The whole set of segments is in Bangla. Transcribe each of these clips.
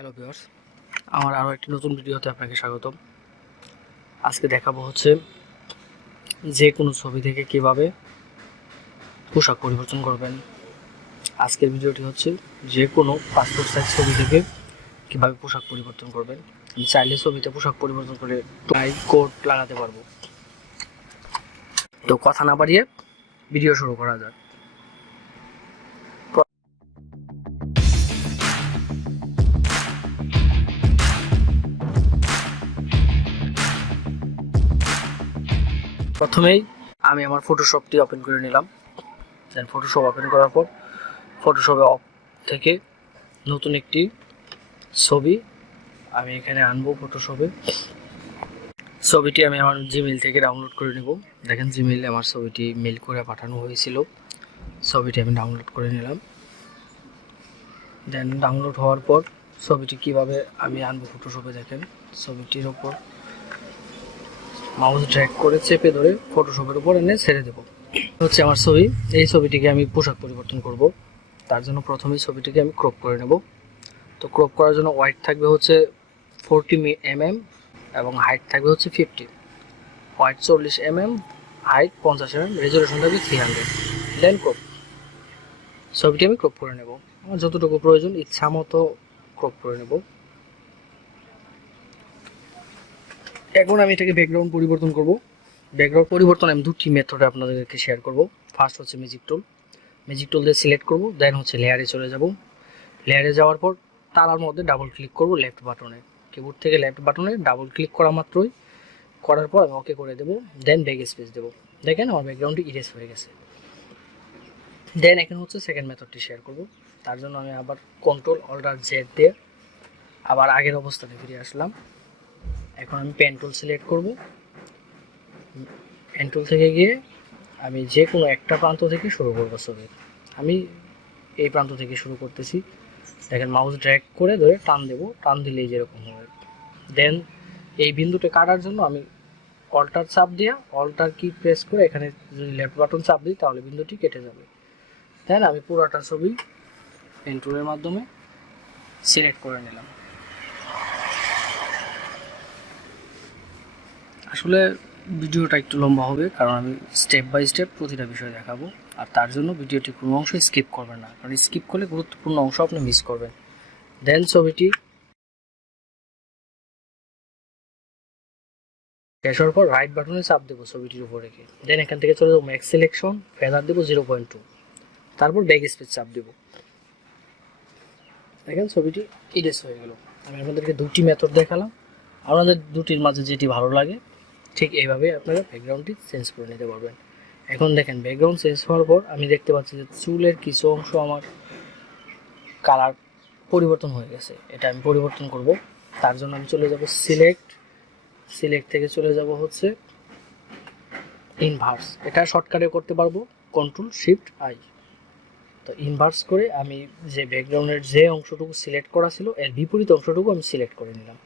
হ্যালো ভিউয়ার্স, আমার আরও একটি নতুন ভিডিওতে আপনাকে স্বাগতম। আজকে দেখাবো হচ্ছে যে কোনো ছবি থেকে কিভাবে পোশাক পরিবর্তন করবেন। আজকের ভিডিওটি হচ্ছে যে কোনো পাসপোর্ট সাইজ ছবি থেকে কিভাবে পোশাক পরিবর্তন করবেন। আমি চাইলে ছবিতে পোশাক পরিবর্তন করে টাই কোট লাগাতে পারবো। তো কথা না বাড়িয়ে ভিডিও শুরু করা যাক। প্রথমেই আমি আমার ফটোশপটি ওপেন করে নিলাম। দেন ফটোশপ ওপেন করার পর ফটোশপে থেকে নতুন একটি ছবি আমি এখানে আনবো। ফটোশপে ছবিটি আমি আমার জিমেইল থেকে ডাউনলোড করে নেব। দেখেন জিমেইলে আমার ছবিটি মেল করে পাঠানো হয়েছিল। ছবিটি আমি ডাউনলোড করে নিলাম। দেন ডাউনলোড হওয়ার পর ছবিটি কিভাবে আমি আনবো ফটোশপে দেখেন, ছবিটির ওপর মাউস ড্র্যাগ করে চেপে ধরে ফটোশপের উপর এনে ছেড়ে দেব। হচ্ছে আমার ছবি। এই ছবিটিকে আমি পোশাক পরিবর্তন করব। তার জন্য প্রথমেই ছবিটিকে আমি ক্রপ করে নেব। তো ক্রপ করার জন্য ওয়াইড থাকবে হচ্ছে 40 mm এবং হাইট থাকবে হচ্ছে 50। Wide 40 mm, height 50 mm, resolution থাকবে 300। দেন ক্রপ, ছবিটি আমি ক্রপ করে নেব। আমার যতটুকু প্রয়োজন ইচ্ছা মতো ক্রপ করে নেব। এখন আমি এটাকে ব্যাকগ্রাউন্ড পরিবর্তন করব। ব্যাকগ্রাউন্ড পরিবর্তন আমি দুটি মেথডে আপনাদেরকে শেয়ার করব। ফার্স্ট হচ্ছে ম্যাজিক টুল দিয়ে সিলেক্ট করব। দেন হচ্ছে লেয়ারে চলে যাব। লেয়ারে যাওয়ার পর তারার মধ্যে ডাবল ক্লিক করব লেফট বাটনে। কিবোর্ড থেকে লেফট বাটনে ডাবল ক্লিক করা মাত্রই করার পর আমি ওকে করে দেব। দেন ব্যাক স্পেস দেব। দেখেন আমার ব্যাকগ্রাউন্ডটি ইরেজ হয়ে গেছে। দেন এখানে হচ্ছে সেকেন্ড মেথডটি শেয়ার করব। তার জন্য আমি আবার কন্ট্রোল অল্টার জেড দিয়ে আবার আগের অবস্থানে ফিরে আসলাম। এখন আমি পেন টুল সিলেক্ট করব। পেন টুল থেকে গিয়ে আমি যে কোনো একটা প্রান্ত থেকে শুরু করব ছবির। আমি এই প্রান্ত থেকে শুরু করতেছি। দেখেন মাউস ড্র্যাগ করে ধরে টান দেব, টান দিলেই যেরকম হবে। দেন এই বিন্দুটা কাটার জন্য আমি অল্টার চাপ দিয়ে অল্টার কি প্রেস করে এখানে যদি লেফট বাটন চাপ দিই তাহলে বিন্দুটি কেটে যাবে। দেন আমি পুরোটা ছবি পেন টুলের মাধ্যমে সিলেক্ট করে নিলাম। আসলে ভিডিওটা একটু লম্বা হবে কারণ আমি স্টেপ বাই স্টেপ প্রতিটা বিষয় দেখাবো। আর তার জন্য ভিডিওটি কোনো অংশ স্কিপ করবেন না, কারণ স্কিপ করলে গুরুত্বপূর্ণ অংশ আপনি মিস করবেন। দেন ছবিটি শেষ হওয়ার পর রাইট বাটনে চাপ দেবো ছবিটির উপর রেখে। দেন এখান থেকে চলে যাবো ম্যাক্স সিলেকশন, ফেদার দেবো 0.2, তারপর ব্যাক স্পেস চাপ দেবো। দেখেন ছবিটি ইরেজ হয়ে গেল। আমি আপনাদেরকে দুটি মেথড দেখালাম, আপনাদের দুটির মাঝে যেটি ভালো লাগে ঠিক এইভাবে আপনারা ব্যাকগ্রাউন্ডটি চেঞ্জ করে নিতে পারবেন। এখন দেখেন ব্যাকগ্রাউন্ড চেঞ্জ হওয়ার পর আমি দেখতে পাচ্ছি যে চুলের কিছু অংশ আমার কালার পরিবর্তন হয়ে গেছে। এটা আমি পরিবর্তন করব। তার জন্য আমি চলে যাব সিলেক্ট থেকে চলে যাব হচ্ছে ইনভার্স। এটা শর্টকাটে করতে পারবো কন্ট্রোল শিফট আই। তো ইনভার্স করে আমি যে ব্যাকগ্রাউন্ডের যে অংশটুকু সিলেক্ট করা ছিল এর বিপরীত অংশটুকু আমি সিলেক্ট করে নিলাম।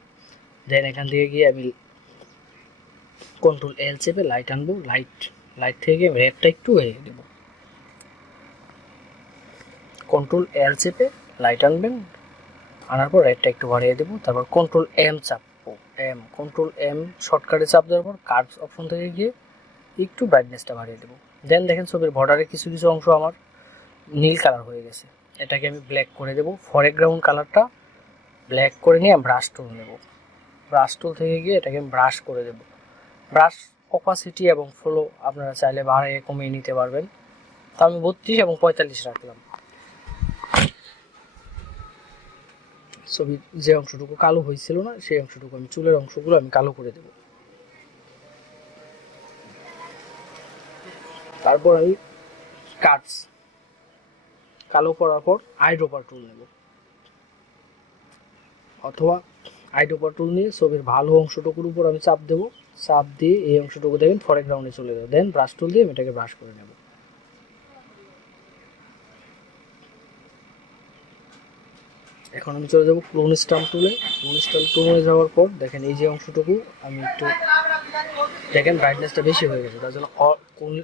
দেন এখান থেকে গিয়ে আমি কন্ট্রোল এল চেপে লাইট আনবো। লাইট থেকে রেডটা একটু বাড়িয়ে দেব। কন্ট্রোল এল চেপে লাইট আনবেন, আনার পর রেডটা একটু বাড়িয়ে দেবো। তারপর কন্ট্রোল এম চাপবো। কন্ট্রোল এম শর্টকাটে চাপ দেওয়ার পর কার্ভস অপশন থেকে গিয়ে একটু ব্রাইটনেসটা বাড়িয়ে দেবো। দেন দেখেন ছবির বর্ডারে কিছু কিছু অংশ আমার নীল কালার হয়ে গেছে। এটাকে আমি ব্ল্যাক করে দেবো। ফরগ্রাউন্ড কালারটা ব্ল্যাক করে নিয়ে ব্রাশ টুল নেব। ব্রাশ টুল থেকে গিয়ে এটাকে ব্রাশ করে দেব। ব্রাশ অপাসিটি এবং ফ্লো আপনারা চাইলে বাড়িয়ে কমিয়ে নিতে পারবেন। তো আমি 32 এবং 45 রাখলাম। ছবির যে অংশটুকু কালো হয়েছিল না সেই অংশটুকু আমি চুলের অংশগুলো আমি কালো করে দেব। তারপর আমি কালো করার পর আইড্রপার টুল নেব, অথবা আইড্রপার টুল নিয়ে ছবির ভালো অংশটুকুর উপর আমি চাপ দেব। চাপ দিয়ে এই অংশটুকু দেখেন ফরগ্রাউন্ডে চলে যাবে। দেন ব্রাশ টুল দিয়ে আমি এটাকে ব্রাশ করে নেব। এখন আমি চলে যাব ক্লোন স্টাম্প টুলে। ক্লোন স্টাম্প টুলে যাওয়ার পর দেখেন এই যে অংশটুকু আমি একটু দেখেন ব্রাইটনেসটা বেশি হয়ে গেছে। তার জন্য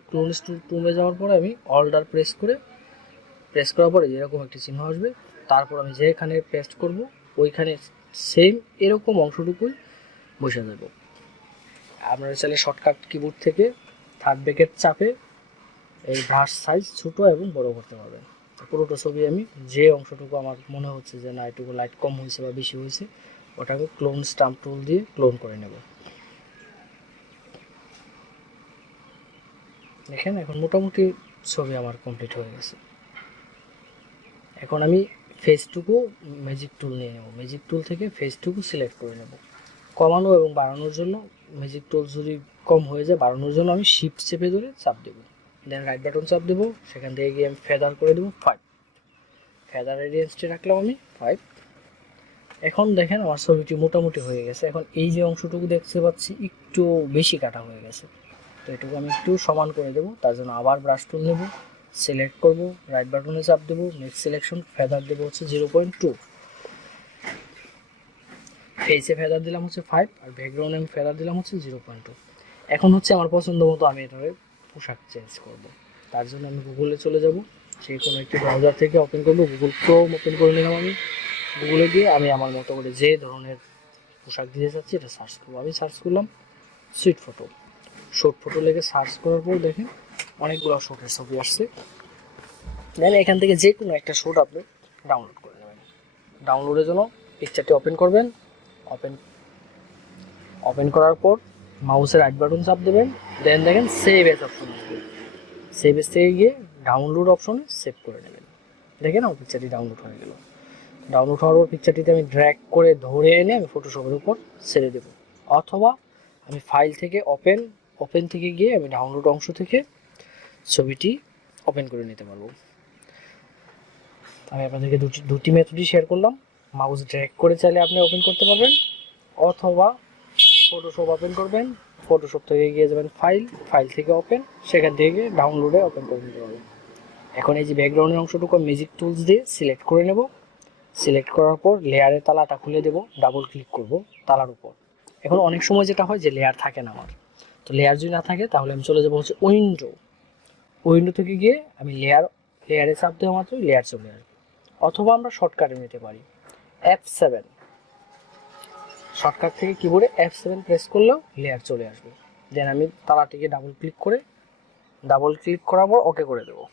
ক্লোন স্টাম্প টুলে যাওয়ার পরে আমি অল্টার প্রেস করার পরে এরকম একটি চিহ্ন আসবে। তারপর আমি যেখানে পেস্ট করব ওইখানে সেম এরকম অংশটুকুই বসে যাবে। আপনারা চাইলে শর্টকাট কিবোর্ড থেকে থার্ড ব্র্যাকেট চাপে এই ব্রাশ সাইজ ছোটো এবং বড় করতে পারবেন। পুরোটা ছবি আমি যে অংশটুকু আমার মনে হচ্ছে যে না এটুকু লাইট কম হয়েছে বা বেশি হয়েছে ওটাকে ক্লোন স্টাম্প টুল দিয়ে ক্লোন করে নেব। দেখেন এখন মোটামুটি ছবি আমার কমপ্লিট হয়ে গেছে। এখন আমি ফেসটুকু ম্যাজিক টুল নিয়ে নেব, ম্যাজিক টুল থেকে ফেসটুকু সিলেক্ট করে নেব। কমানো এবং বাড়ানোর জন্য ম্যাজিক টুল যদি কম হয়ে যায় বাড়ানোর জন্য আমি শিফট চেপে ধরে চাপ দেবো, দেন রাইট বাটন চাপ দেবো, সেখান থেকে গিয়ে আমি ফেদার করে দেবো 5, ফেদার রেডিয়েন্সটি রাখলাম আমি 5। এখন দেখেন আমার ছবিটি মোটামুটি হয়ে গেছে। এখন এই যে অংশটুকু দেখতে পাচ্ছি একটু বেশি কাটা হয়ে গেছে, তো এটুকু আমি একটু সমান করে দেবো। তার জন্য আবার ব্রাশ টুল নেব, সিলেক্ট করব, রাইট বাটনে চাপ দেবো, নেক্সট সিলেকশন, ফেদার দেবো হচ্ছে 0.2, ফেসে ফেদার দিলাম হচ্ছে 5 আর ব্যাকগ্রাউন্ডে আমি ফেদার দিলাম হচ্ছে 0.2। এখন হচ্ছে আমার পছন্দ মতো আমি এটাকে পোশাক চেঞ্জ করব। তার জন্য আমি গুগলে চলে যাব, সেই কোনো একটি ব্রাউজার থেকে ওপেন করব, গুগল ক্রোম ওপেন করে নিলাম। আমি গুগলে গিয়ে আমি আমার মতো করে যে ধরনের পোশাক দিতে চাচ্ছি এটা সার্চ করবো। আমি সার্চ করলাম সুইট ফটো, শর্ট ফটো লেগে সার্চ করার পর দেখেন অনেকগুলো শর্টের ছবি আসছে। দেন এখান থেকে যে কোনো একটা শর্ট আপনি ডাউনলোড করে নেবেন। ডাউনলোডের জন্য পিকচারটি ওপেন করবেন, ওপেন করার পর মাউসের রাইট বাটন চাপ দেবেন, দেন দেখেন সেভ এজ অপশন আসবে, সেভ এজ থেকে গিয়ে ডাউনলোড অপশনে সেভ করে নেবেন। দেখেন আমার পিকচারটি ডাউনলোড হয়ে গেল। ডাউনলোড হওয়ার পর পিকচারটিতে আমি ড্র্যাগ করে ধরে এনে আমি ফটোশপের উপর ছেড়ে দেব, অথবা আমি ফাইল থেকে ওপেন থেকে গিয়ে আমি ডাউনলোড অংশ থেকে ছবিটি ওপেন করে নিতে পারবো। আমি আপনাদেরকে দুটি মেথডই শেয়ার করলাম। মাউস ড্র্যাগ করে চাইলে আপনি ওপেন করতে পারবেন, অথবা ফটোশপ ওপেন করবেন, ফটোশপ থেকে গিয়ে যাবেন ফাইল থেকে ওপেন, সেখান থেকে ডাউনলোডে ওপেন করে নিতে পারবেন। এখন এই যে ব্যাকগ্রাউন্ডের অংশটুকু ম্যাজিক টুলস দিয়ে সিলেক্ট করে নেব, সিলেক্ট করার পর লেয়ারের তালাটা খুলে দেব, ডাবল ক্লিক করব তালার উপর। এখন অনেক সময় যেটা হয় যে লেয়ার থাকে না আমার, তো লেয়ার যদি না থাকে তাহলে আমি চলে যাবো হচ্ছে উইন্ডো থেকে গিয়ে আমি লেয়ারে চাপ দেওয়া মাত্রই লেয়ার চলে আসবে, অথবা আমরা শর্টকাটে নিতে পারি F7, শর্টকাট থেকে কিবোর্ডে F7 প্রেস করলেও লেয়ার চলে আসবে। দেন আমি তালাটিকে ডাবল ক্লিক করার পর ওকে করে দেবো,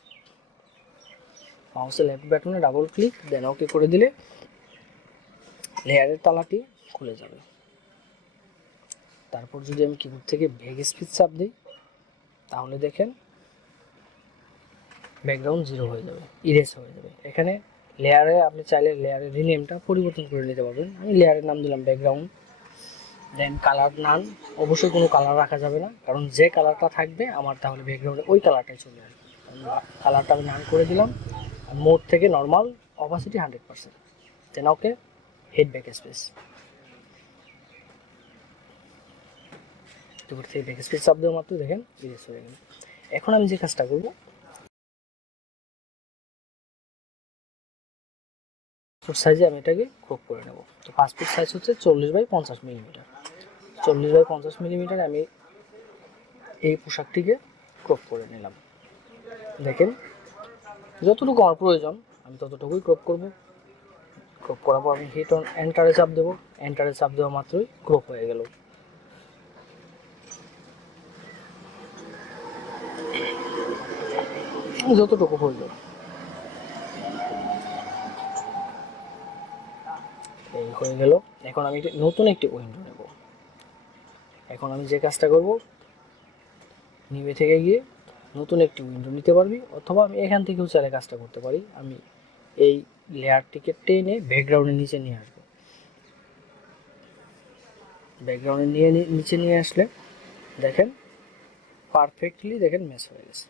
মাউসের লেফট বাটনে ডাবল ক্লিক, দেন ওকে করে দিলে লেয়ারের তালাটি খুলে যাবে। তারপর যদি আমি কিবোর্ড থেকে ব্যাক স্পেস চাপ দিই তাহলে দেখেন ব্যাকগ্রাউন্ড 0 হয়ে যাবে, ইরেজ হয়ে যাবে। এখানে লেয়ারে আপনি চাইলে লেয়ারের রিনেমটা পরিবর্তন করে নিতে পারবেন। আমি লেয়ারের নাম দিলাম ব্যাকগ্রাউন্ড। দেন কালার নান, অবশ্যই কোনো কালার রাখা যাবে না, কারণ যে কালারটা থাকবে আমার তাহলে ব্যাকগ্রাউন্ডে ওই কালারটাই চলে আসবে। কালারটা আমি নান করে দিলাম, মোড থেকে নর্মাল, অপাসিটি 100%, দেন ওকে, হিট ব্যাক স্পেস, কিবোর্ড থেকে ব্যাক স্পেস চাপ দেওয়া মাত্র দেখেন ইরেজ হয়ে গেল। এখন আমি যে কাজটা করবো, পাসপোর্ট সাইজে আমি এটাকে ক্রপ করে নেব। তো পাসপোর্ট সাইজ হচ্ছে 40x50 মিলিমিটার, 40x50 মিলিমিটার আমি এই পোশাকটিকে ক্রপ করে নিলাম। দেখেন যতটুকু আমার প্রয়োজন আমি ততটুকুই ক্রপ করব। ক্রপ করার পর আমি হিট অন এন্টারে চাপ দেবো, এন্টারে চাপ দেওয়া মাত্রই ক্রপ হয়ে গেল। যতটুকু প্রয়োজন এই হয়ে গেল। এখন আমি নতুন একটি উইন্ডো নেব। এখন আমি যে কাজটা করব, নিবে থেকে গিয়ে নতুন একটি উইন্ডো নিতে পারবি, অথবা আমি এখান থেকেও চাইলে কাজটা করতে পারি। আমি এই লেয়ারটিকে টেনে ব্যাকগ্রাউন্ডের নিচে নিয়ে আসবো। ব্যাকগ্রাউন্ডে নিচে নিয়ে আসলে দেখেন পারফেক্টলি দেখেন ম্যাচ হয়ে গেছে।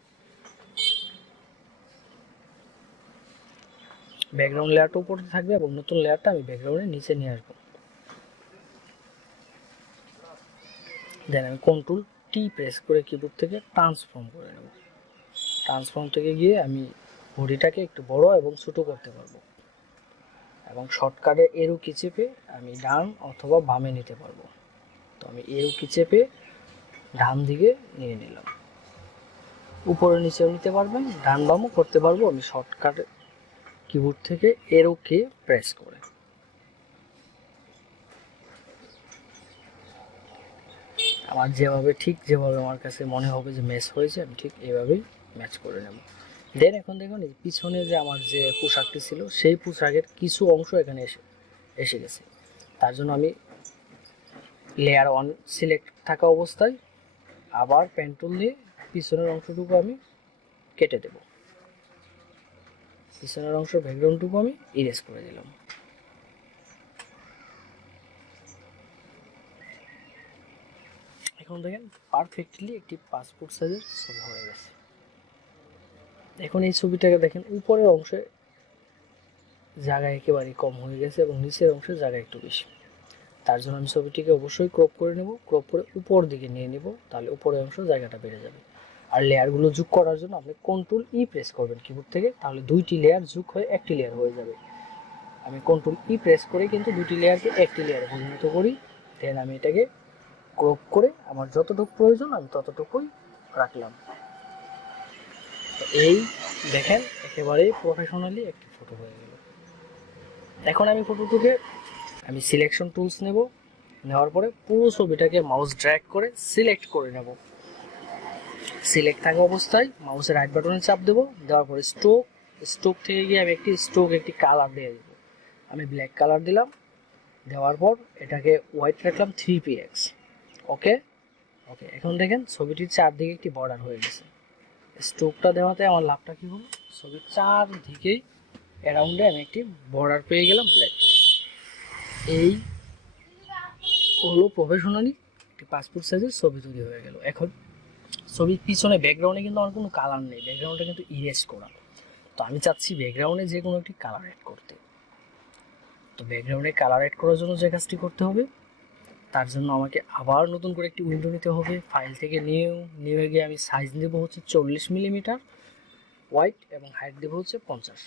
ব্যাকগ্রাউন্ড লেয়ারটা উপরে থাকবে এবং নতুন লেয়ারটা আমি ব্যাকগ্রাউন্ডের নিচে নিয়ে আসবো। দেন আমি কন্ট্রোল টি প্রেস করে কিবোর্ড থেকে ট্রান্সফর্ম করে নেব। ট্রান্সফর্ম থেকে গিয়ে আমি ঘড়িটাকে একটু বড় এবং ছোট করতে পারবো, এবং শর্টকাটে এরো কি চেপে আমি ডান অথবা বামে নিতে পারবো। তো আমি এরো কি চেপে ডান দিকে নিয়ে নিলাম। উপরে নিচেও নিতে পারবেন, ডান বামও করতে পারবো আমি শর্টকাটে কিবোর্ড থেকে এরো কে প্রেস করে। আমার যেভাবে আমার কাছে মনে হবে যে ম্যাচ হয়েছে আমি ঠিক এইভাবেই ম্যাচ করে নেব। দেন এখন দেখুন পিছনে যে আমার যে পোশাকটি ছিল সেই পোশাকের কিছু অংশ এখানে এসে গেছে। তার জন্য আমি লেয়ার 1 সিলেক্ট থাকা অবস্থায় আবার পেন টুল দিয়ে পিছনের অংশটুকু আমি কেটে দেব। পিছনের অংশ ব্যাকগ্রাউন্ডটুকু আমি ইরেজ করে দিলাম। এখন দেখেন পারফেক্টলি একটি পাসপোর্ট সাইজের ছবি হয়ে গেছে। এখন এই ছবিটাকে দেখেন উপরের অংশে জায়গা একেবারে কম হয়ে গেছে এবং নিচের অংশে জায়গা একটু বেশি। তার জন্য আমি ছবিটিকে অবশ্যই ক্রপ করে নেব, ক্রপ করে উপর দিকে নিয়ে নিব, তাহলে উপরের অংশ জায়গাটা বেড়ে যাবে। আর লেয়ারগুলো যোগ করার জন্য আপনি কন্ট্রোল ই প্রেস করবেন কিবোর্ড থেকে, তাহলে দুইটি লেয়ার যোগ হয়ে একটি লেয়ার হয়ে যাবে। আমি কন্ট্রোল ই প্রেস করে কিন্তু দুটি লেয়ারকে একটি লেয়ারে পরিণত করি। দেন আমি এটাকে ক্রপ করে আমার যতটুকু প্রয়োজন আমি ততটুকুই রাখলাম। এই দেখেন একেবারেই প্রফেশনালি একটি ফটো হয়ে গেল। এখন আমি ফটোটিকে সিলেকশন টুলস নেব, নেওয়ার পরে পুরো ছবিটাকে মাউস ড্র্যাগ করে সিলেক্ট করে নেব। সিলেক্ট থাকা অবস্থায় মাউসের রাইট বাটনে চাপ দেবো, দেওয়ার পরে স্ট্রোক থেকে গিয়ে আমি একটি কালার দিয়ে দেবো। আমি ব্ল্যাক কালার দিলাম, দেওয়ার পর এটাকে হোয়াইট রাখলাম 3px। ওকে, এখন দেখেন ছবিটির চারদিকে একটি বর্ডার হয়ে গেছে। স্ট্রোকটা দেওয়াতে আমার লাভটা কী হলো, ছবির চারদিকেই অ্যারাউন্ডে আমি একটি বর্ডার পেয়ে গেলাম ব্ল্যাক। এই হলো প্রফেশনালি একটি পাসপোর্ট সাইজের ছবি তৈরি হয়ে গেল। এখন ছবির পিছনে ব্যাকগ্রাউন্ডে কিন্তু আমার কোনো কালার নেই, ব্যাকগ্রাউন্ডটা কিন্তু ইরেজ করা। তো আমি চাচ্ছি ব্যাকগ্রাউন্ডে যে কোনো একটি কালার অ্যাড করতে। তো ব্যাকগ্রাউন্ডে কালার অ্যাড করার জন্য যে কাজটি করতে হবে, তার জন্য আমাকে আবার নতুন করে একটি উইন্ডো নিতে হবে। ফাইল থেকে নিয়ে গিয়ে আমি সাইজ দেব হচ্ছে 40 মিলিমিটার হোয়াইট এবং হাইট দেব হচ্ছে 50।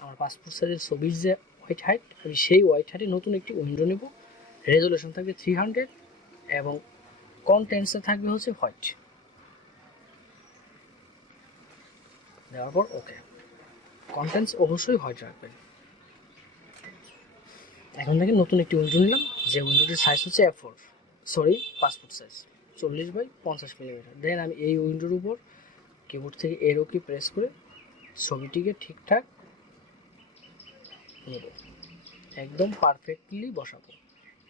আমার পাসপোর্ট সাইজের ছবির যে হোয়াইট হাইট, আমি সেই হোয়াইট হাইটে নতুন একটি উইন্ডো নেব। রেজলিউশন থাকবে 300 এবং কন্টেন্টসে থাকবে হচ্ছে হোয়াইট। দেওয়ার পর ওকে, কন্টেন্টস অবশ্যই হোয়াইট রাখবেন। এখন থেকে নতুন একটি উইন্ডো নিলাম, যে উইন্ডোটির সাইজ হচ্ছে পাসপোর্ট সাইজ 40/50 মিলিমিটার। দেন আমি এই উইন্ডোর উপর কিবোর্ড থেকে এরো কি প্রেস করে ছবিটিকে ঠিকঠাক নেব, একদম পারফেক্টলি বসাবো।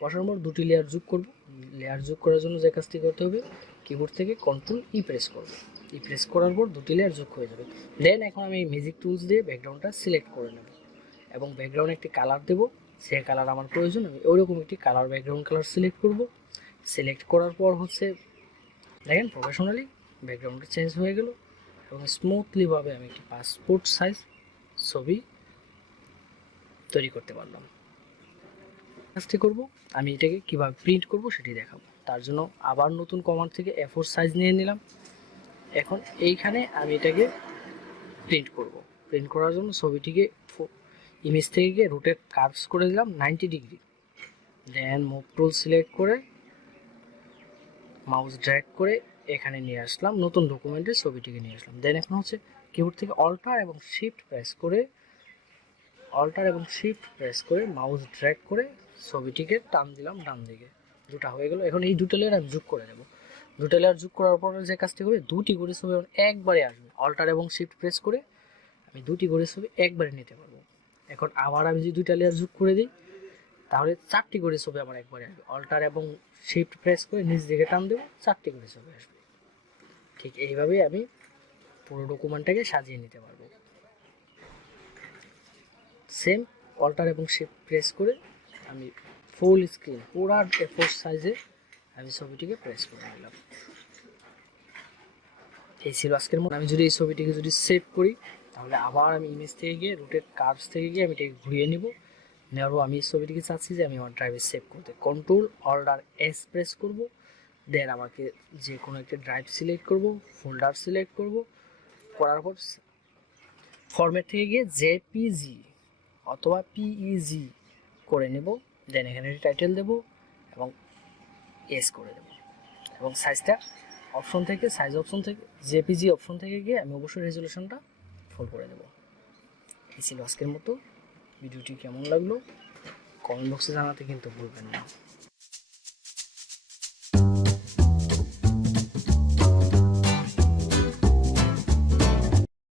বসানোর পর দুটি লেয়ার যোগ করব। লেয়ার যোগ করার জন্য যে কাজটি করতে হবে, কিবোর্ড থেকে কন্ট্রোল ই প্রেস করব। ই প্রেস করার পর দুটি লেয়ার যোগ হয়ে যাবে। দেন এখন আমি ম্যাজিক টুলস দিয়ে ব্যাকগ্রাউন্ডটা সিলেক্ট করে নেব এবং ব্যাকগ্রাউন্ডে একটি কালার দেব। সে কালার আমার প্রয়োজন, আমি ওইরকম একটি কালার ব্যাকগ্রাউন্ড কালার সিলেক্ট করব। সিলেক্ট করার পর হচ্ছে দেখেন প্রফেশনালি ব্যাকগ্রাউন্ডটা চেঞ্জ হয়ে গেল এবং স্মুথলিভাবে আমি একটি পাসপোর্ট সাইজ ছবি তৈরি করতে পারলাম। কাজটি করব, আমি এটাকে কীভাবে প্রিন্ট করব সেটি দেখাবো। তার জন্য আবার নতুন কমান্ড থেকে A4 সাইজ নিয়ে নিলাম। এখন এইখানে আমি এটাকে প্রিন্ট করব। প্রিন্ট করার জন্য ছবিটিকে ইমেজ থেকে গিয়ে রোটেট কার্ভস করে দিলাম 90 ডিগ্রি। দেন মুভ টুল সিলেক্ট করে মাউস ড্র্যাগ করে এখানে নিয়ে আসলাম, নতুন ডকুমেন্টে ছবিটিকে নিয়ে আসলাম। দেন এখন হচ্ছে কিবোর্ড থেকে অল্টার এবং শিফট প্রেস করে মাউস ড্র্যাগ করে ছবিটিকে টান দিলাম ডান দিকে, দুটা হয়ে গেল। এখন এই দুটো লেয়ার আমি যোগ করে দেবো। দুটো লেয়ার যোগ করার পরে যে কাজটি হবে, দুটি করে ছবি একবারে আসবে। অল্টার এবং শিফট প্রেস করে আমি দুটি করে ছবি একবারে নিতে পারবো। এখন আবার আমি যদি দুইটা লেয়ার যোগ করে দিই, তাহলে 4টি করে ছবি আমার একবারে আসবে। অল্টার এবং শিফট প্রেস করে নিচ দিকে টান দেবো, 4টি করে ছবি আসবে। ঠিক এইভাবেই আমি পুরো ডকুমেন্টটাকে সাজিয়ে নিতে পারবো। সেম অল্টার এবং শিফট প্রেস করে আমি ফুল স্ক্রিন পুরা A4 সাইজে আমি ছবিটিকে প্রেস করে নিলাম। এই ছিল আজকের মতো। আমি যদি এই ছবিটিকে সেভ করি, তাহলে আবার আমি ইমেজ থেকে গিয়ে রুটেড কার্ভস থেকে গিয়ে আমি এটাকে ঘুরিয়ে নিব। নেওয়ার আমি এই ছবিটিকে চাচ্ছি যে আমি আমার ড্রাইভে সেভ করতে, কন্ট্রোল অল্টার S প্রেস করব। দেন আমাকে যে কোনো একটা ড্রাইভ সিলেক্ট করব, ফোল্ডার সিলেক্ট করব, করার পর ফরম্যাট থেকে গিয়ে JPG অথবা PEG করে নেব। দেন এখানে টাইটেল দেব এবং এস করে দেব এবং সাইজটা সাইজ অপশন থেকে JPG অপশন থেকে গিয়ে আমি অবশ্যই রেজলিউশনটা ফুল করে দেব। এই ছিল আজকের মতো। ভিডিওটি কেমন লাগলো কমেন্ট বক্সে জানাতে কিন্তু ভুলবেন না।